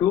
2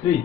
3,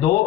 2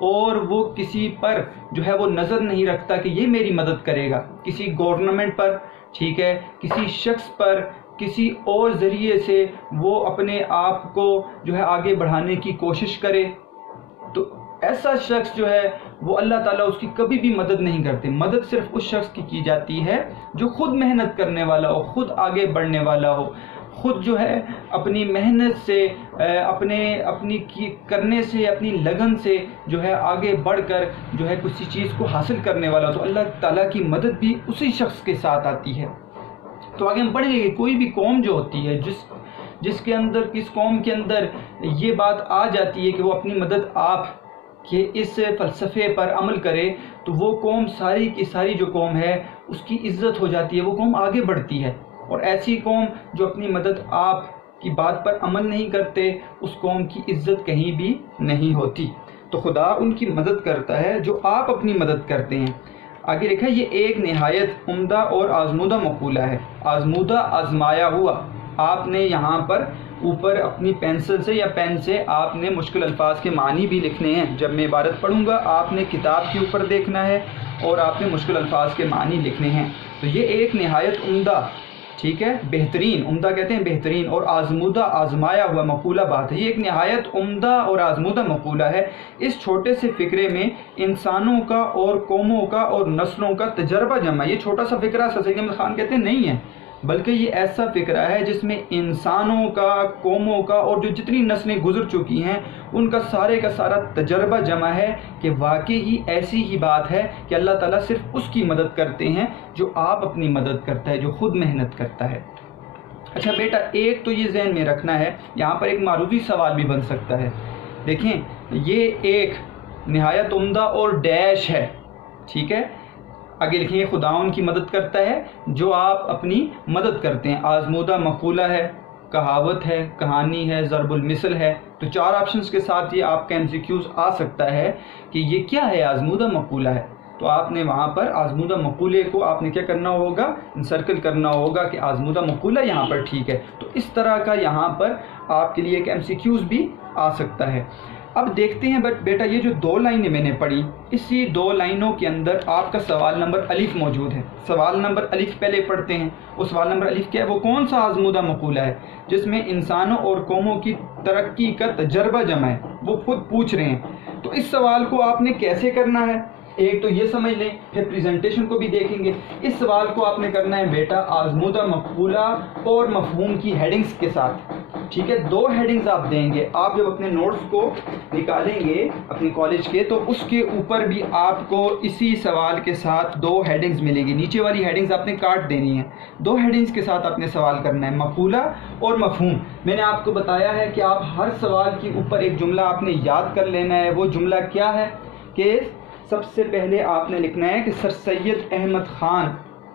اور وہ کسی پر جو ہے وہ نظر نہیں رکھتا کہ یہ میری مدد کرے گا، کسی گورنمنٹ پر، ٹھیک ہے، کسی شخص پر، کسی اور ذریعے سے وہ اپنے آپ کو جو ہے آگے بڑھانے کی کوشش کرے، تو ایسا شخص جو ہے وہ اللہ تعالیٰ اس کی کبھی بھی مدد نہیں کرتے۔ مدد صرف اس شخص کی جاتی ہے جو خود محنت کرنے والا ہو، خود آگے بڑھنے والا ہو، خود جو ہے اپنی محنت سے، اپنی کرنے سے، اپنی لگن سے جو ہے آگے بڑھ کر جو ہے کسی چیز کو حاصل کرنے والا ہو، تو اللہ تعالیٰ کی مدد بھی اسی شخص کے ساتھ آتی ہے۔ تو آگے ہم پڑھیں گے کہ کوئی بھی قوم جو ہوتی ہے، کس قوم کے اندر یہ بات آ جاتی ہے کہ وہ اپنی مدد آپ کہ اس فلسفے پر عمل کرے، تو وہ قوم ساری کی ساری جو قوم ہے اس کی عزت ہو جاتی ہے، وہ قوم آگے بڑھتی ہے۔ اور ایسی قوم جو اپنی مدد آپ کی بات پر عمل نہیں کرتے، اس قوم کی عزت کہیں بھی نہیں ہوتی۔ تو خدا ان کی مدد کرتا ہے جو آپ اپنی مدد کرتے ہیں۔ آگے لکھا ہے یہ ایک نہایت عمدہ اور آزمودہ مقولہ ہے۔ آزمودہ، آزمایا ہوا۔ آپ نے یہاں پر اوپر اپنی پینسل سے یا پین سے آپ نے مشکل الفاظ کے معنی بھی لکھنے ہیں۔ جب میں عبارت پڑھوں گا آپ نے کتاب کے اوپر دیکھنا ہے اور آپ نے مشکل الفاظ کے معنی لکھنے ہیں۔ تو یہ ایک نہایت عمدہ، ٹھیک ہے، بہترین، عمدہ کہتے ہیں بہترین، اور آزمودہ، آزمایا ہوا مقولہ بات ہے۔ یہ ایک نہایت عمدہ اور آزمودہ مقولہ ہے۔ اس چھوٹے سے فقرے میں انسانوں کا اور قوموں کا اور نسلوں کا تجربہ جمع ہے۔ یہ چھوٹا سا فقرہ سر سید احمد خان کہتے ہیں نہیں ہے، بلکہ یہ ایسا فقرہ ہے جس میں انسانوں کا، قوموں کا اور جو جتنی نسلیں گزر چکی ہیں ان کا سارا تجربہ جمع ہے کہ واقعی ہی ایسی ہی بات ہے کہ اللہ تعالیٰ صرف اس کی مدد کرتے ہیں جو آپ اپنی مدد کرتا ہے، جو خود محنت کرتا ہے۔ اچھا بیٹا، ایک تو یہ ذہن میں رکھنا ہے، یہاں پر ایک معروضی سوال بھی بن سکتا ہے۔ دیکھیں یہ ایک نہایت عمدہ اور ڈیش ہے، ٹھیک ہے، آگے لکھیں گے خدا ان کی مدد کرتا ہے جو آپ اپنی مدد کرتے ہیں۔ آزمودہ مقولہ ہے، کہاوت ہے، کہانی ہے، ضرب المثل ہے۔ تو 4 آپشنز کے ساتھ یہ آپ کا MCQs آ سکتا ہے کہ یہ کیا ہے، آزمودہ مقولہ ہے۔ تو آپ نے وہاں پر آزمودہ مقولے کو آپ نے کیا کرنا ہوگا، انسرکل کرنا ہوگا کہ آزمودہ مقولہ یہاں پر ٹھیک ہے۔ تو اس طرح کا یہاں پر آپ کے لیے ایک MCQs بھی آ سکتا ہے۔ اب دیکھتے ہیں بیٹا یہ جو 2 لائنیں میں نے پڑھی، اسی 2 لائنوں کے اندر آپ کا سوال نمبر الف موجود ہے۔ سوال نمبر الف پہلے پڑھتے ہیں۔ وہ سوال نمبر الف کیا ہے، وہ کون سا آزمودہ مقولہ ہے جس میں انسانوں اور قوموں کی ترقی کا تجربہ جمع ہے، وہ خود پوچھ رہے ہیں۔ تو اس سوال کو آپ نے کیسے کرنا ہے، ایک تو یہ سمجھ لیں، پھر پریزنٹیشن کو بھی دیکھیں گے۔ اس سوال کو آپ نے کرنا ہے بیٹا آزمودہ مقولہ اور مفہوم کی ہیڈنگز کے ساتھ، ٹھیک ہے۔ 2 ہیڈنگز آپ دیں گے۔ آپ جب اپنے نوٹس کو نکالیں گے اپنے کالج کے، تو اس کے اوپر بھی آپ کو اسی سوال کے ساتھ 2 ہیڈنگز ملے گی۔ نیچے والی ہیڈنگز آپ نے کاٹ دینی ہیں۔ 2 ہیڈنگز کے ساتھ آپ نے سوال کرنا ہے، مقولہ اور مفہوم۔ میں نے آپ کو بتایا ہے کہ آپ ہر سوال کے اوپر ایک جملہ آپ نے یاد کر لینا ہے۔ وہ جملہ کیا ہے کہ سب سے پہلے آپ نے لکھنا ہے کہ سر سید احمد خان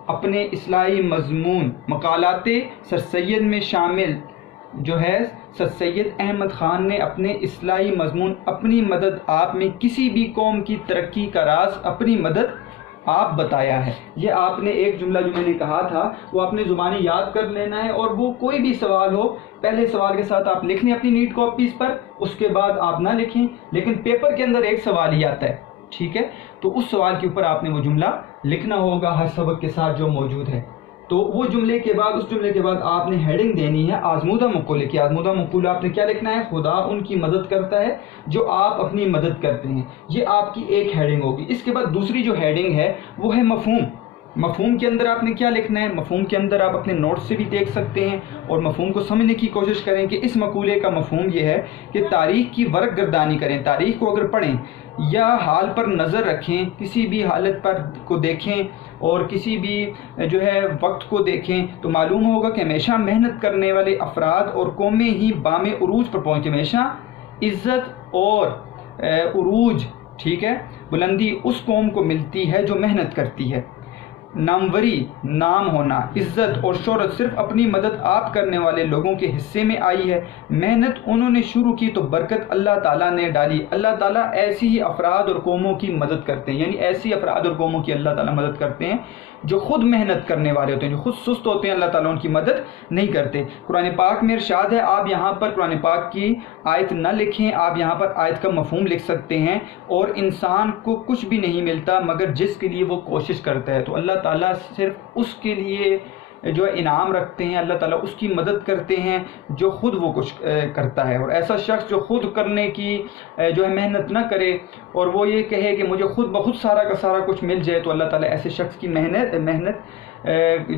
اپنے اصلاحی مضمون مقالات سر سید میں شامل جو ہے، سر سید احمد خان نے اپنے اصلاحی مضمون اپنی مدد آپ میں کسی بھی قوم کی ترقی کا راز اپنی مدد آپ بتایا ہے۔ یہ آپ نے ایک جملہ جو میں نے کہا تھا وہ آپ نے زبانی یاد کر لینا ہے، اور وہ کوئی بھی سوال ہو پہلے سوال کے ساتھ آپ لکھ لیں اپنی نیٹ کاپیز پر، اس کے بعد آپ نہ لکھیں، لیکن پیپر کے اندر ایک سوال ہی آتا ہے، ٹھیک ہے۔ تو اس سوال کے اوپر آپ نے وہ جملہ لکھنا ہوگا ہر سبق کے ساتھ جو موجود ہے۔ تو وہ جملے کے بعد، اس جملے کے بعد آپ نے ہیڈنگ دینی ہے آزمودہ مقولے کی۔ آزمودہ مقولہ آپ نے کیا لکھنا ہے، خدا ان کی مدد کرتا ہے جو آپ اپنی مدد کرتے ہیں۔ یہ آپ کی ایک ہیڈنگ ہوگی۔ اس کے بعد دوسری جو ہیڈنگ ہے وہ ہے مفہوم۔ مفہوم کے اندر آپ نے کیا لکھنا ہے، مفہوم کے اندر آپ اپنے نوٹ سے بھی دیکھ سکتے ہیں اور مفہوم کو سمجھنے کی کوشش کریں کہ اس مقولے کا مفہوم یہ ہے کہ تاریخ کی ورق گردانی کریں، تاریخ کو اگر پڑھیں یا حال پر نظر رکھیں، کسی بھی حالت پر کو دیکھیں اور کسی بھی جو ہے وقت کو دیکھیں، تو معلوم ہوگا کہ ہمیشہ محنت کرنے والے افراد اور قومیں ہی بام عروج پر پہنچے۔ ہمیشہ عزت اور عروج، ٹھیک ہے، بلندی اس قوم کو ملتی ہے جو محنت کرتی ہے۔ ناموری، نام ہونا، عزت اور شہرت صرف اپنی مدد آپ کرنے والے لوگوں کے حصے میں آئی ہے۔ محنت انہوں نے شروع کی تو برکت اللہ تعالیٰ نے ڈالی۔ اللہ تعالیٰ ایسی ہی افراد اور قوموں کی مدد کرتے ہیں، یعنی ایسی افراد اور قوموں کی اللہ تعالیٰ مدد کرتے ہیں جو خود محنت کرنے والے ہوتے ہیں، جو خود سست ہوتے ہیں، اللہ تعالیٰ ان کی مدد نہیں کرتے۔ قرآن پاک میں ارشاد ہے، آپ یہاں پر قرآن پاک کی آیت نہ لکھیں، آپ یہاں پر آیت کا مفہوم لکھ سکتے ہیں، اور انسان کو کچھ بھی نہیں ملتا مگر جس کے لیے وہ کوشش کرتا ہے۔ تو اللہ تعالیٰ صرف اس کے لیے جو انعام رکھتے ہیں، اللہ تعالیٰ اس کی مدد کرتے ہیں جو خود وہ کچھ کرتا ہے۔ اور ایسا شخص جو خود کرنے کی جو ہے محنت نہ کرے اور وہ یہ کہے کہ مجھے خود بخود سارا کا سارا کچھ مل جائے، تو اللہ تعالیٰ ایسے شخص کی محنت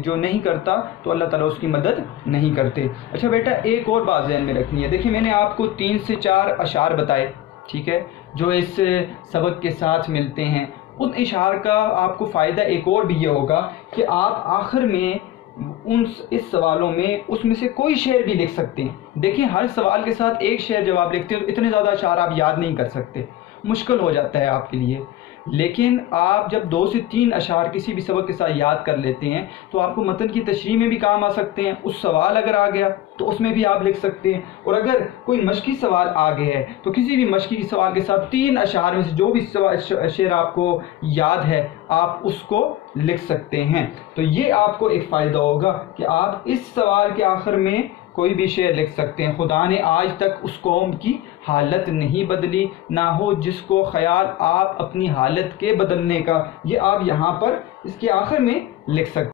جو نہیں کرتا تو اللہ تعالیٰ اس کی مدد نہیں کرتے۔ اچھا بیٹا، ایک اور بات ذہن میں رکھنی ہے۔ دیکھیں، میں نے آپ کو 3 سے 4 اشعار بتائے، ٹھیک ہے، جو اس سبق کے ساتھ ملتے ہیں۔ ان اشعار کا آپ کو فائدہ ایک اور بھی یہ ہوگا کہ آپ آخر میں اس سوالوں میں اس میں سے کوئی شعر بھی لکھ سکتے ہیں۔ دیکھیں، ہر سوال کے ساتھ ایک شعر جب آپ لکھتے ہیں تو اتنے زیادہ اشعار آپ یاد نہیں کر سکتے، مشکل ہو جاتا ہے آپ کے لیے۔ لیکن آپ جب 2 سے 3 اشعار کسی بھی سبق کے ساتھ یاد کر لیتے ہیں تو آپ کو متن کی تشریح میں بھی کام آ سکتے ہیں۔ اس سوال اگر آ گیا تو اس میں بھی آپ لکھ سکتے ہیں، اور اگر کوئی مشقی سوال آ گیا ہے تو کسی بھی مشقی سوال کے ساتھ 3 اشعار میں سے جو بھی شعر آپ کو یاد ہے آپ اس کو لکھ سکتے ہیں۔ تو یہ آپ کو ایک فائدہ ہوگا کہ آپ اس سوال کے آخر میں کوئی بھی شعر لکھ سکتے ہیں۔ خدا نے آج تک اس قوم کی حالت نہیں بدلی، نہ ہو جس کو خیال آپ اپنی حالت کے بدلنے کا، یہ آپ یہاں پر اس کے آخر میں لکھ سکتے ہیں۔